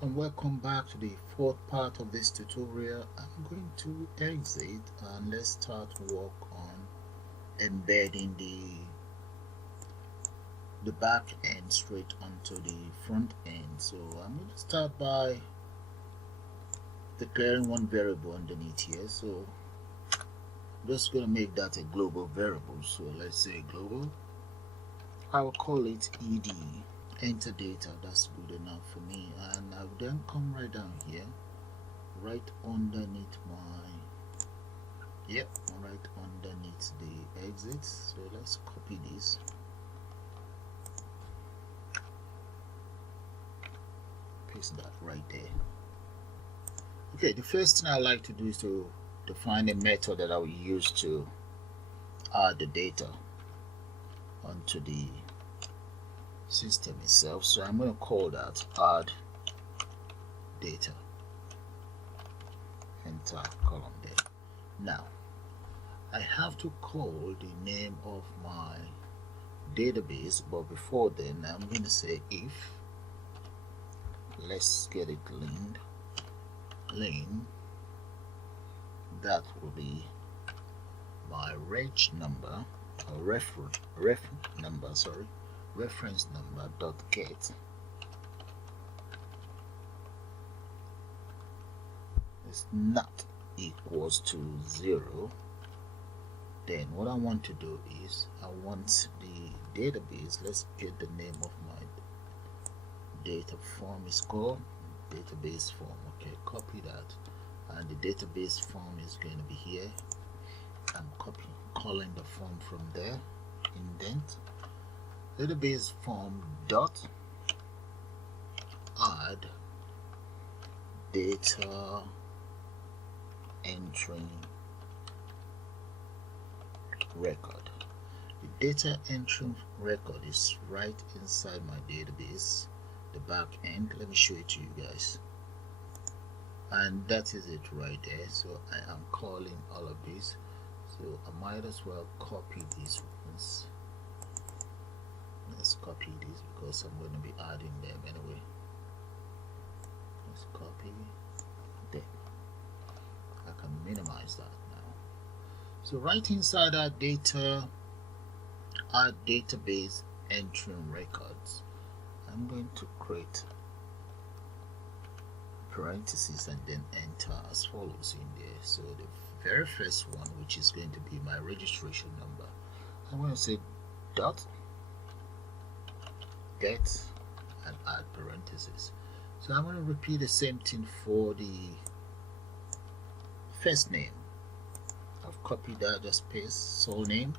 And welcome back to the fourth part of this tutorial. I'm going to exit and let's start work on embedding the back end straight onto the front end. So I'm going to start by declaring one variable underneath here. So I'm just going to make that a global variable. So let's say global. I will call it ed. Enter data, that's good enough for me. And I'll then come right down here, right underneath right underneath the exit. So let's copy this, paste that right there. Okay, the first thing I like to do is to define a method that I will use to add the data onto the system itself. So I'm going to call that add data. Enter column there. Now I have to call the name of my database, but before then I'm going to say if, let's get it lean, that will be my reg number, or reference number dot get is not equals to 0. Then what I want to do is I want the database, let's get the name of my data form is called database form. Okay, copy that, and the database form is going to be here. I'm calling the form from there, indent database form dot add data entry record. The data entry record is right inside my database, the back end. Let me show it to you guys, and that is it right there. So I am calling all of this, so I might as well copy these ones. Let's copy these because I'm going to be adding them anyway. Let's copy there. I can minimize that now. So right inside our data, our database entering records, I'm going to create parentheses and then enter as follows in there. So the very first one, which is going to be my registration number, I'm going to say dot get and add parentheses. So I'm going to repeat the same thing for the first name. I've copied that, just paste sole name,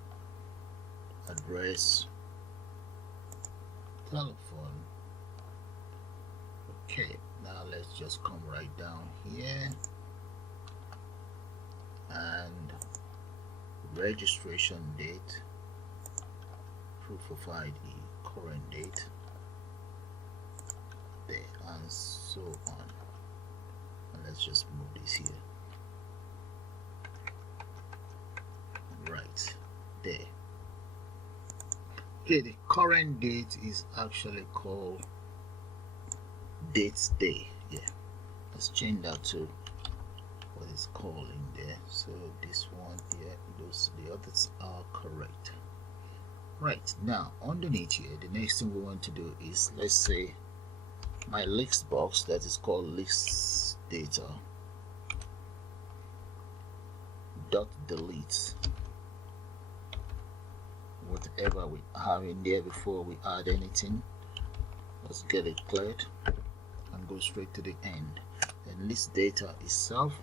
address, telephone. Okay, now let's just come right down here and registration date, proof of ID, current date there, and so on. And let's just move this here right there. Okay, the current date is actually called dates day. Yeah, let's change that to what it's called in there. So this one here, the others are correct. Right, now underneath here, the next thing we want to do is, let's say my list box that is called list data dot delete whatever we have in there before we add anything. Let's get it cleared and go straight to the end. And list data itself,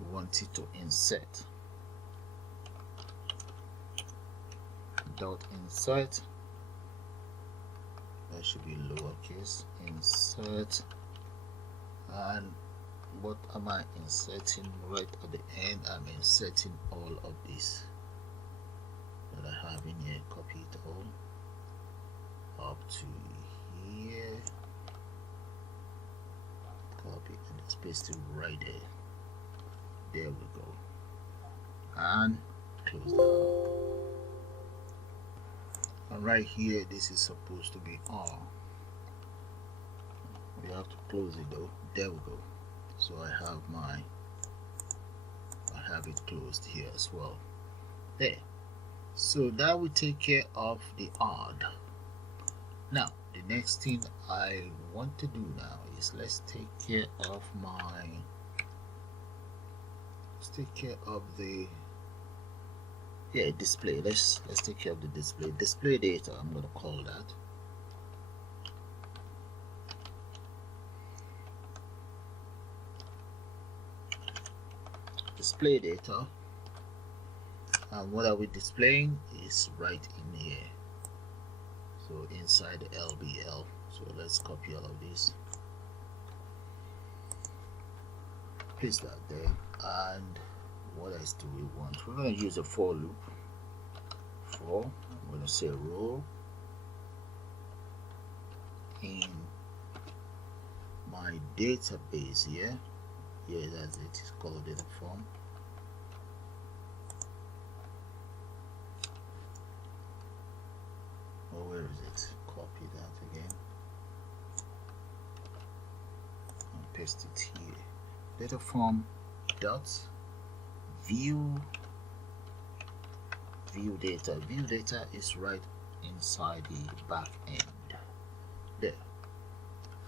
we want it to insert dot insert, that should be lowercase, insert, and what am I inserting right at the end? I'm inserting all of this that I have in here. Copy it all up to here, copy and just paste it right there. There we go, and close that. And right here, this is supposed to be all. We have to close it though. There we go. So I have it closed here as well. There. So that will take care of the odd. Now the next thing I want to do now is let's take care of the display. Let's take care of the display data. I'm going to call that. Display data, and what are we displaying is right in here, so inside the LBL. So let's copy all of this, paste that there, and what else do we want? We're going to use a for loop. For, I'm going to say row in my database here. Yeah, that's it. It's called data form. Oh, where is it? Copy that again and paste it here. Data form dot view data. View data is right inside the back end there.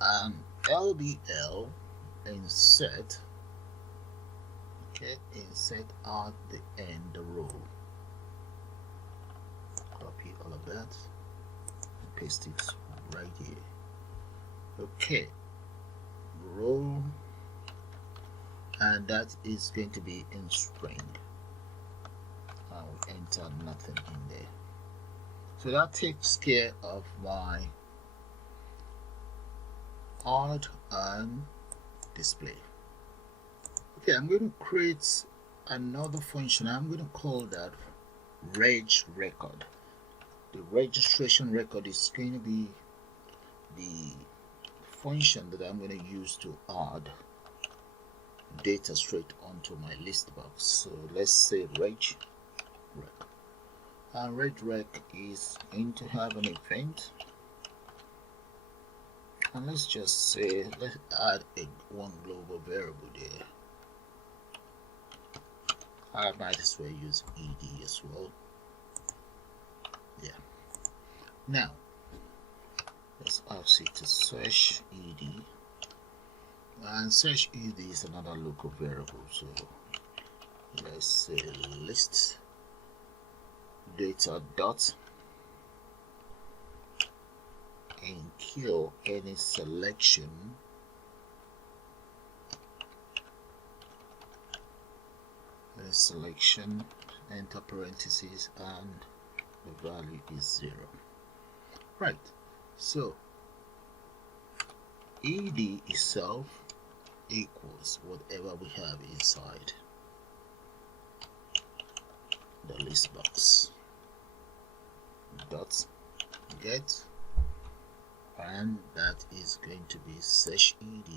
And LBL insert. Okay, insert at the end the row. Copy all of that and paste it right here. Okay, row, and that is going to be in string. I will enter nothing in there. So that takes care of my odd and display. Okay, I'm going to create another function. I'm going to call that reg record. The registration record is going to be the function that I'm going to use to add data straight onto my list box. So let's say reg rec, and reg rec is going to have an event, and let's just say let's add one global variable there. I might as well use ed as well. Yeah. Now let's ask it to search ed, and search ed is another local variable. So let's say list data dot and kill any selection enter parentheses, and the value is 0. Right, so ed itself equals whatever we have inside the list box dot get, and that is going to be search ed.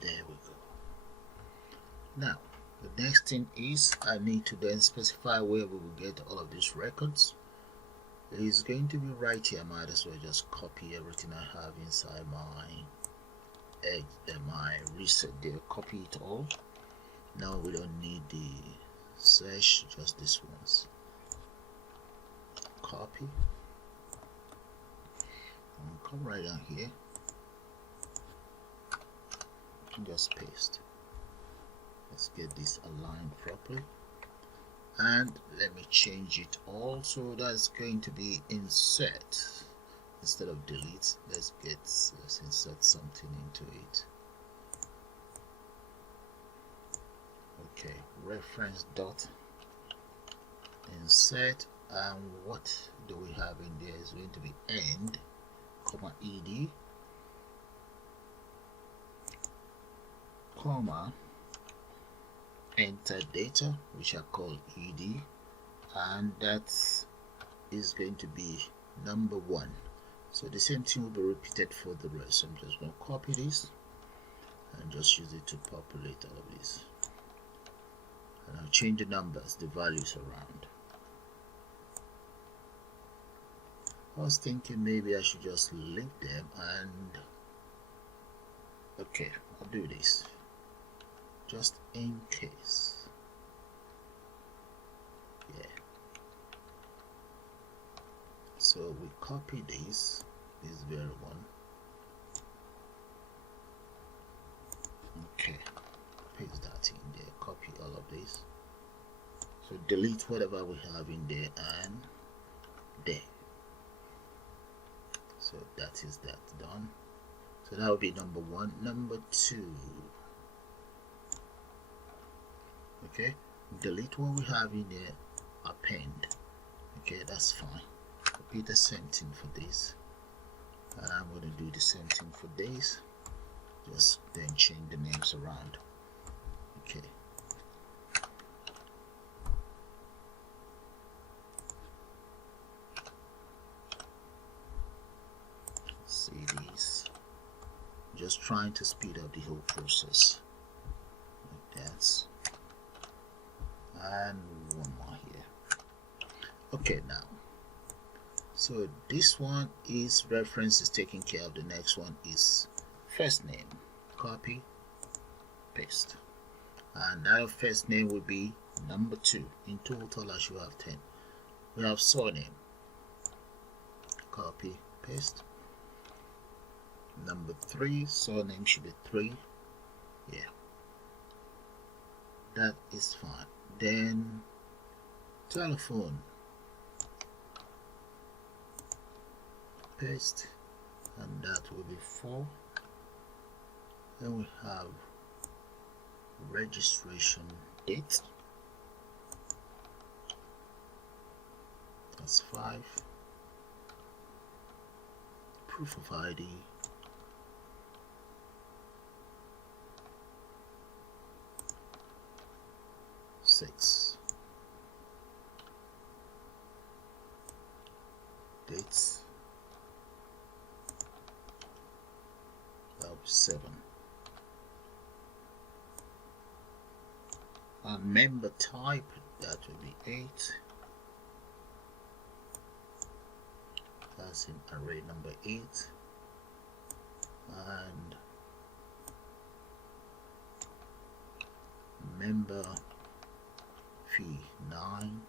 There we go. Now the next thing is I need to then specify where we will get all of these records. It is going to be right here. I might as well just copy everything I have inside my reset there, copy it all. Now we don't need the search, just this ones. Copy and come right down here and just paste. Let's get this aligned properly, and let me change it all. So that's going to be insert instead of delete. Let's insert something into it. Okay, reference dot insert, and what do we have in there is going to be end comma ed comma enter data, which I call ed, and that is going to be number 1. So the same thing will be repeated for the rest. I'm just going to copy this and just use it to populate all of this, and I'll change the numbers, the values around. I was thinking maybe I should just leave them, and okay, I'll do this just in case. Yeah, so we copy this very one. Okay, paste that in there, copy all of this, so delete whatever we have in there and there. So that is that done. So that would be number one. Number two, okay, delete what we have in there, append. Okay, that's fine. Copy the same thing for this, and I'm going to do the same thing for this, just then change the names around. Okay, see these, just trying to speed up the whole process like that, and one more here. Okay, now so this one is reference is taking care of. The next one is first name, copy, paste, and that first name will be number 2. In total I should have 10. We have surname, copy, paste, number 3, surname should be 3. Yeah, that is fine. Then telephone, paste, and that will be 4. Then we have registration date, that's 5. Proof of ID, six. Dates, that will be 7. And member type, that will be 8. That's in array number 8. And member fee 9.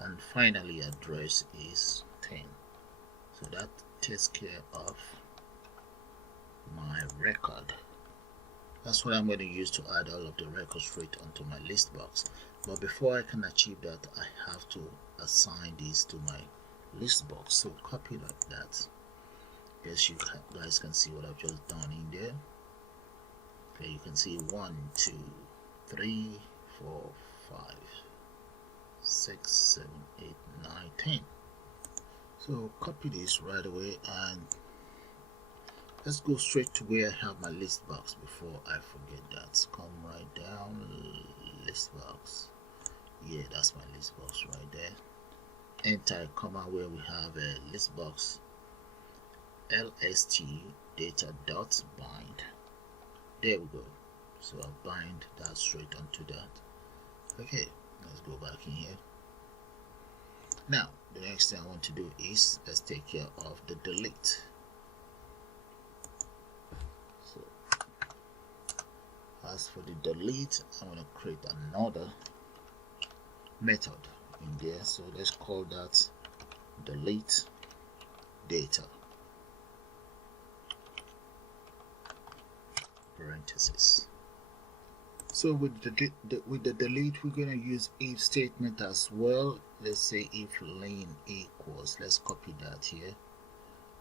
And finally address is 10. So that takes care of my record. That's what I'm going to use to add all of the records straight onto my list box. But before I can achieve that, I have to assign these to my list box. So copy like that. Yes, you guys can see what I've just done in there. Okay, you can see 1, 2, 3, 4, 5, 6, 7, 8, 9, 10. So copy this right away, and let's go straight to where I have my list box before I forget that. Come right down, list box. Yeah, that's my list box right there. Enter a comma where we have a list box, lst data dot bind. There we go. So I'll bind that straight onto that. Okay, let's go back in here. Now the next thing I want to do is let's take care of the delete. So as for the delete, I'm going to create another method in there. So let's call that delete data, parentheses. So with the delete, we're going to use if statement as well. Let's say if len equals, let's copy that here.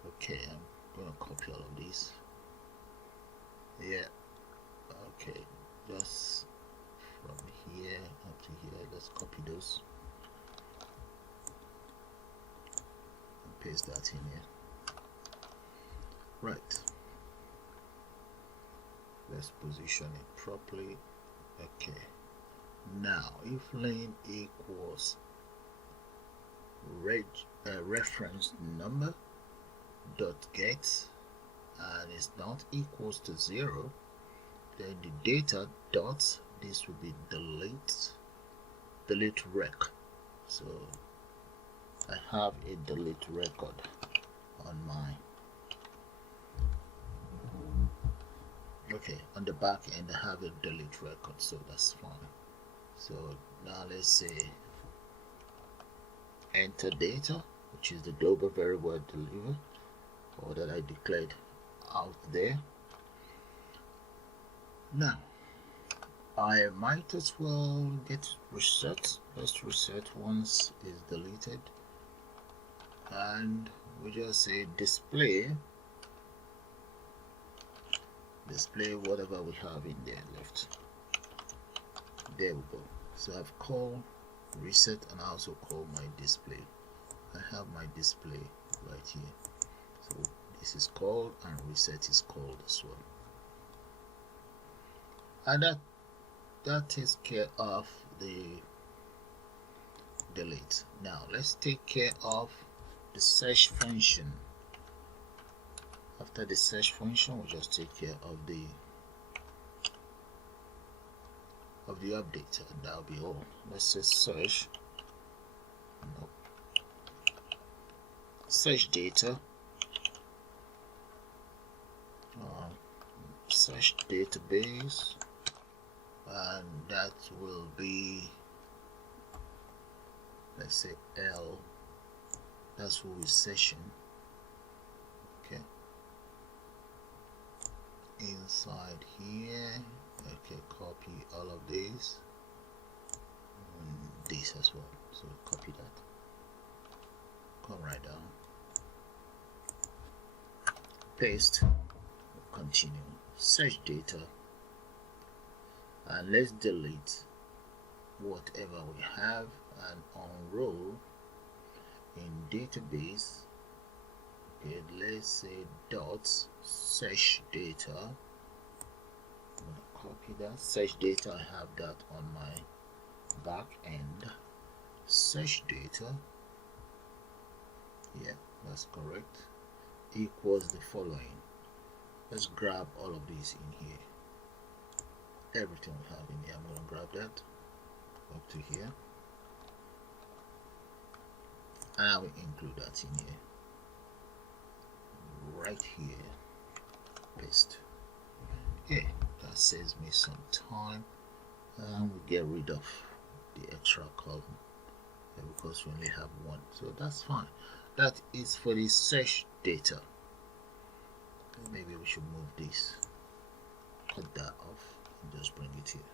Okay, I'm going to copy all of these. Yeah, okay, just from here up to here, let's copy those and paste that in here. Right, let's position it properly. Okay, now if len equals reference number dot get and it's not equals to 0, then the data dot, this will be delete rec. So I have a delete record on my on the back end. I have a delete record, so that's fine. So now let's say enter data, which is the global variable delivered or that I declared out there. Now I might as well get reset. Let's reset once it's deleted, and we just say display whatever we have in there left. There we go. So I've called reset and I also call my display. I have my display right here. So this is called and reset is called as well. And that takes care of the delete. Now let's take care of the search function. After the search function, we'll just take care of the update, and that'll be all. Let's say search. Nope. Search data. Search database, and that will be, let's say L. That's who is searching. Okay. Inside here, okay, copy all of these and this as well. So copy that, come right down, paste, continue, search data, and let's delete whatever we have and unroll in database. Okay, let's say dot search data. I'm gonna copy that search data. I have that on my back end. Search data, yeah, that's correct, equals the following. Let's grab all of these in here. Everything we have in here, I'm gonna grab that up to here, and I will include that in here. Right here, paste. Yeah, that saves me some time, and we get rid of the extra column because we only have one, so that's fine. That is for the search data. Maybe we should move this, cut that off, and just bring it here.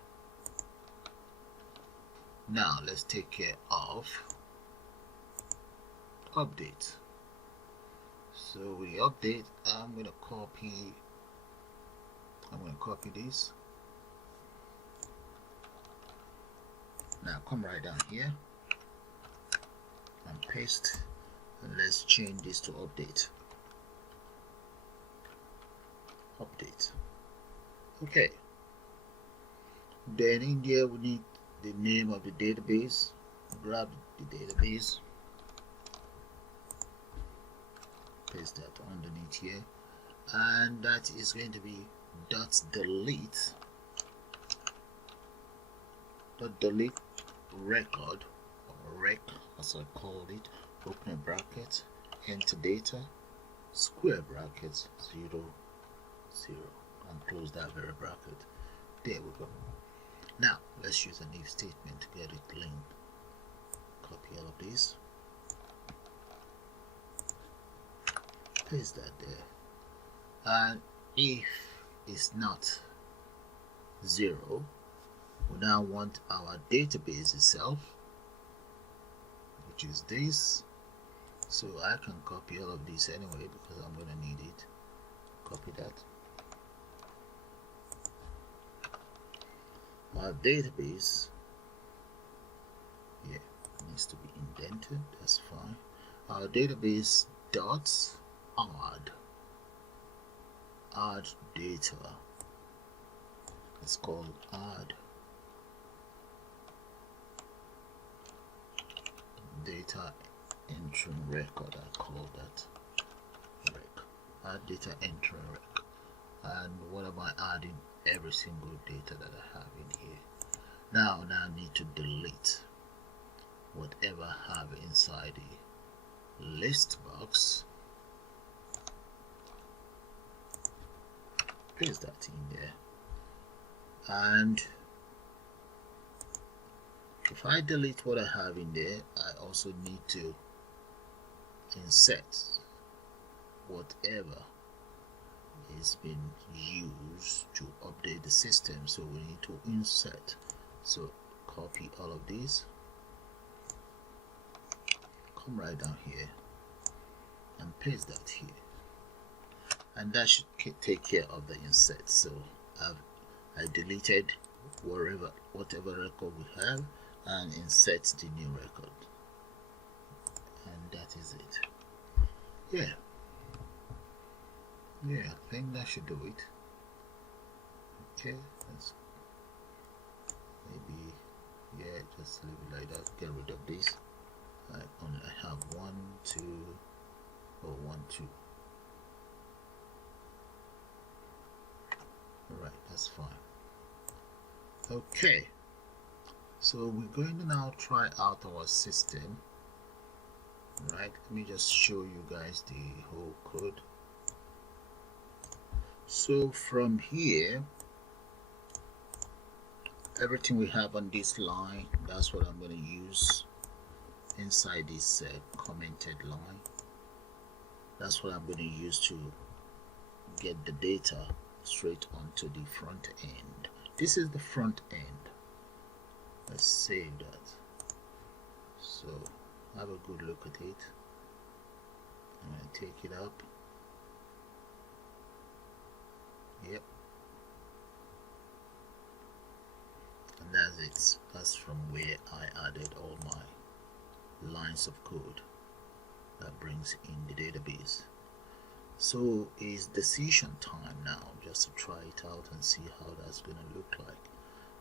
Now let's take care of update. So we update. I'm gonna copy this. Now come right down here and paste, and let's change this to update. Update. Okay. Then in there we need the name of the database. Grab the database, paste that underneath here, and that is going to be .delete record, or rec as I called it. Open a bracket, enter data, square brackets, 0 0, and close that very bracket. There we go. Now let's use an if statement to get it linked. Copy all of this, paste that there, and if it's not 0, we now want our database itself, which is this. So I can copy all of this anyway because I'm going to need it. Copy that. Our database, yeah, needs to be indented. That's fine. Our database dots add data. It's called add data entering record. I call that rec. Add data entering rec. And what am I adding? Every single data that I have in here. Now I need to delete whatever I have inside list box, paste that in there, and if I delete what I have in there, I also need to insert whatever is being used to update the system. So we need to insert. So copy all of these, come right down here and paste that here, and that should take care of the insert. So I deleted whatever record we have and insert the new record, and that is it. Yeah, I think that should do it. Okay, let's maybe, yeah, just leave it like that. Get rid of this. I have 1, 2, or 1, 2. Alright, that's fine. Okay, so we're going to now try out our system. Right, let me just show you guys the whole code. So from here, everything we have on this line, that's what I'm going to use inside this commented line. That's what I'm going to use to get the data straight onto the front end. This is the front end. Let's save that. So have a good look at it. I'm going to take it up. Yep. And that's it. That's from where I added all my lines of code that brings in the database. So it's decision time now, just to try it out and see how that's going to look like.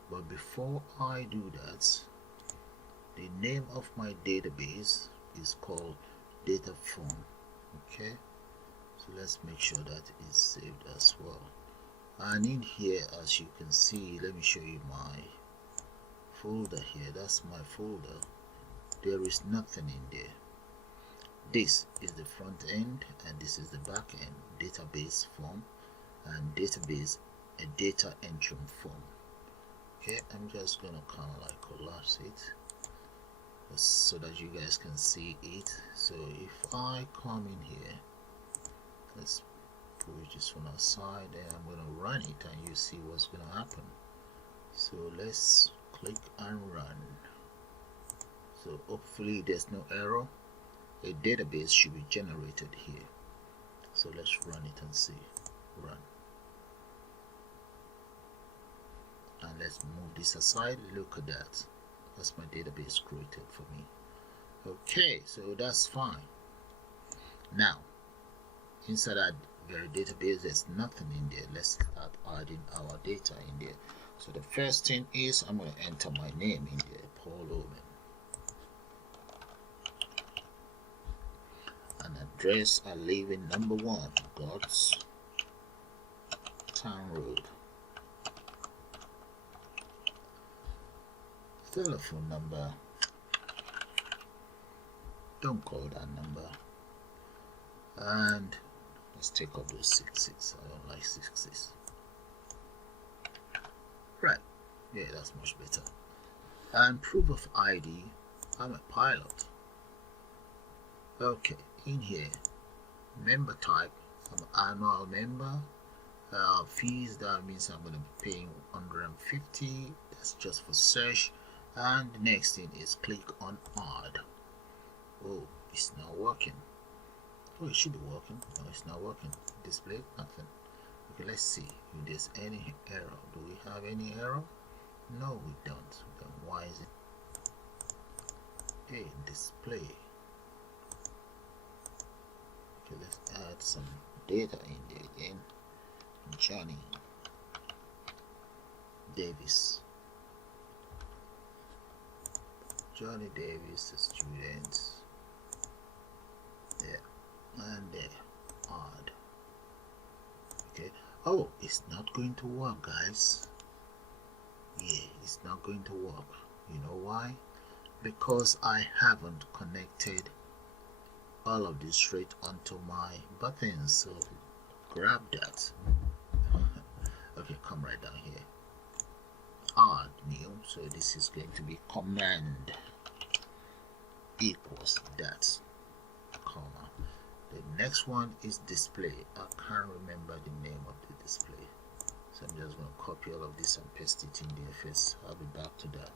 But before I do that, the name of my database is called data form. Okay, so let's make sure that is saved as well. And in here, as you can see, let me show you my folder here. That's my folder. There is nothing in there. This is the front end and this is the back end. Database form and database a data entry form. Okay, I'm just gonna kind of like collapse it so that you guys can see it. So if I come in here, let's push this one aside and I'm gonna run it and you see what's gonna happen. So let's click and run. So hopefully there's no error. A database should be generated here. So let's run it and see. Run. And let's move this aside. Look at that. That's my database created for me. Okay, so that's fine. Now, inside that very database, there's nothing in there. Let's start adding our data in there. So the first thing is I'm going to enter my name in there, Paul Omen. An address, I live in number 1, God's Town Road. Telephone number, don't call that number. And let's take out those 6s. I don't like 6s. Right, yeah, that's much better. And proof of ID, I'm a pilot. Okay, in here, member type, I'm an annual member. Fees, that means I'm going to be paying 150. That's just for search. And the next thing is click on add. Oh, it's not working. Oh, it should be working. No, it's not working. Display nothing. Okay, let's see if there's any error. Do we have any error? No, we don't. Then why is it? Okay, display. Okay, let's add some data in there again. Johnny Davis. Johnny Davis, the students. There and there. Add. Okay. Oh, it's not going to work, guys. Yeah, it's not going to work. You know why? Because I haven't connected all of this straight onto my button. So grab that. Okay, come right down here, add new. So this is going to be command equals that, comma. The next one is display. I can't remember the name of the display, so I'm just going to copy all of this and paste it in there first. I'll be back to that.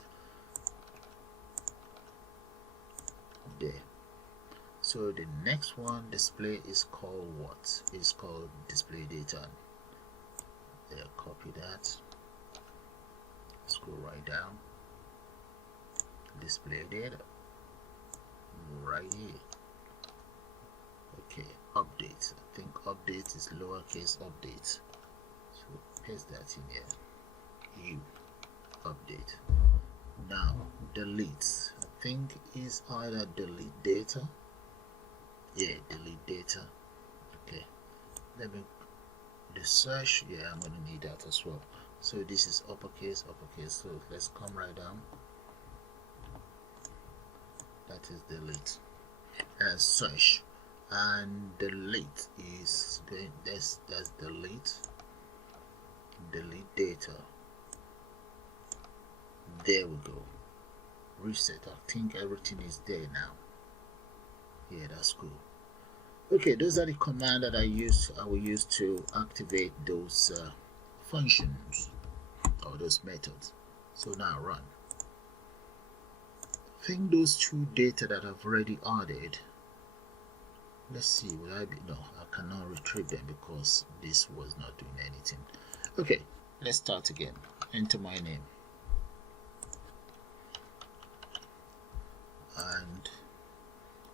There. So the next one, display, is called what? It's called display data. There, copy that. Scroll right down. Display data. Right here. Okay, update. I think update is lowercase update. So paste that in here. U update. Now delete. I think is either delete data. Yeah, delete data. Okay. Let me the search. Yeah, I'm gonna need that as well. So this is uppercase, uppercase. So let's come right down. That is delete. And search. And delete is going. That's delete. Delete data. There we go. Reset. I think everything is there now. Yeah, that's cool. Okay, those are the commands that I will use to activate those functions or those methods. So now run. I think those two data that I've already added. Let's see, will I be, no, I cannot retrieve them because this was not doing anything. Okay, let's start again. Enter my name and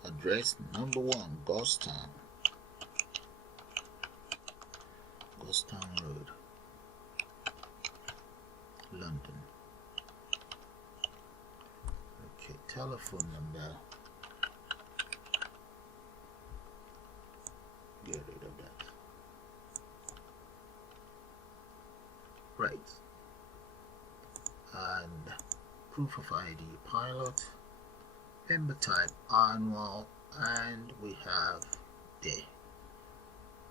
address number 1, Ghostown Road, London. Okay, telephone number, get rid of that. Right, and proof of ID, pilot, member type, annual, and we have there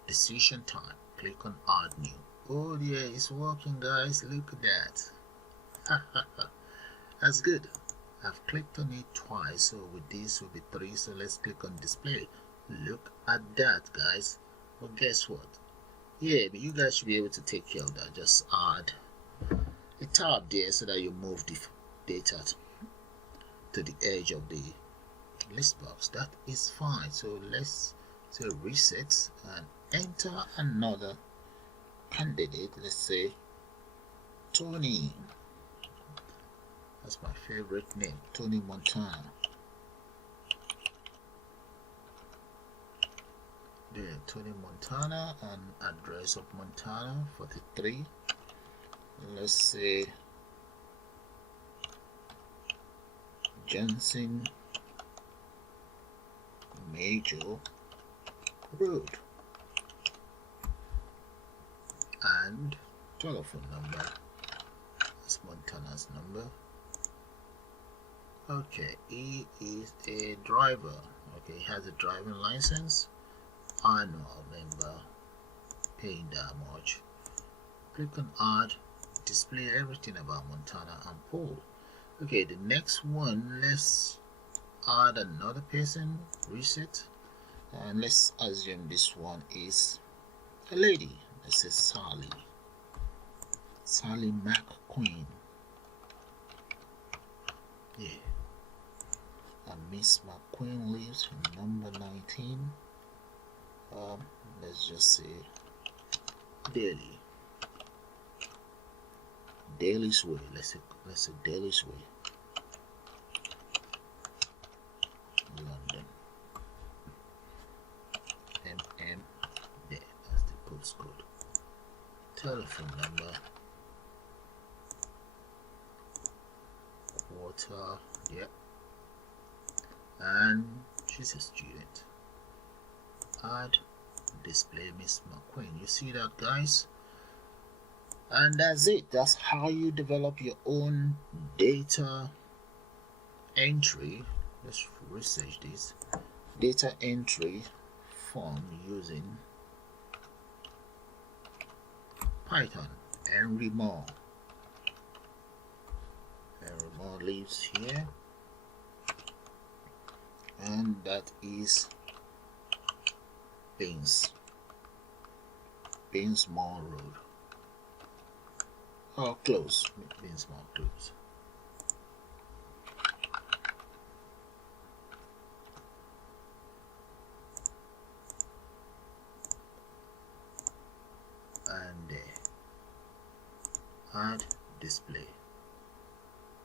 decision time. Click on add new. Oh yeah, it's working, guys. Look at that. That's good. I've clicked on it twice, so with this will be 3. So let's click on display. Look at that, guys. Well, guess what? Yeah, but you guys should be able to take care of that. Just add a tab there so that you move the data to the edge of the list box. That is fine. So let's say reset and enter another candidate. Let's say Tony. That's my favorite name, Tony Montana. There, Tony Montana, and address of Montana 43. Let's say Johnson Major Road, and telephone number. That's Montana's number. Okay, he is a driver. Okay, he has a driving license. Annual member, paying that much. Click on add, display everything about Montana and Paul. Okay, the next one, let's add another person, reset, and let's assume this one is a lady. Let's say Sally McQueen. Yeah, and Miss McQueen lives in number 19. Let's just say Daly's Way. Let's say Daly's Way, London. MM. There, that's the postcode. Telephone number. Quarter. Yep. And she's a student. Add, display Miss McQueen. You see that, guys? And that's it. That's how you develop your own data entry. Let's research this. data entry form using Python. Henry Moore lives here, and that is Binsmore Road. Oh, close. Binsmore close. And add display.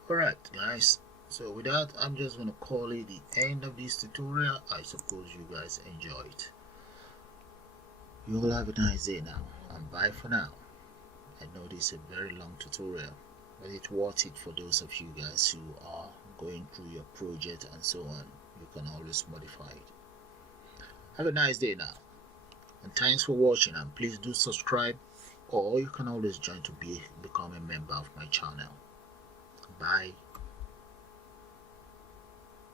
Alright guys, so with that, I'm just going to call it the end of this tutorial. I suppose you guys enjoyed. You will have a nice day now, and bye for now. I know this is a very long tutorial, but it's worth it for those of you guys who are going through your project and so on. You can always modify it. Have a nice day now, and thanks for watching, and please do subscribe, or you can always join to become a member of my channel. Bye.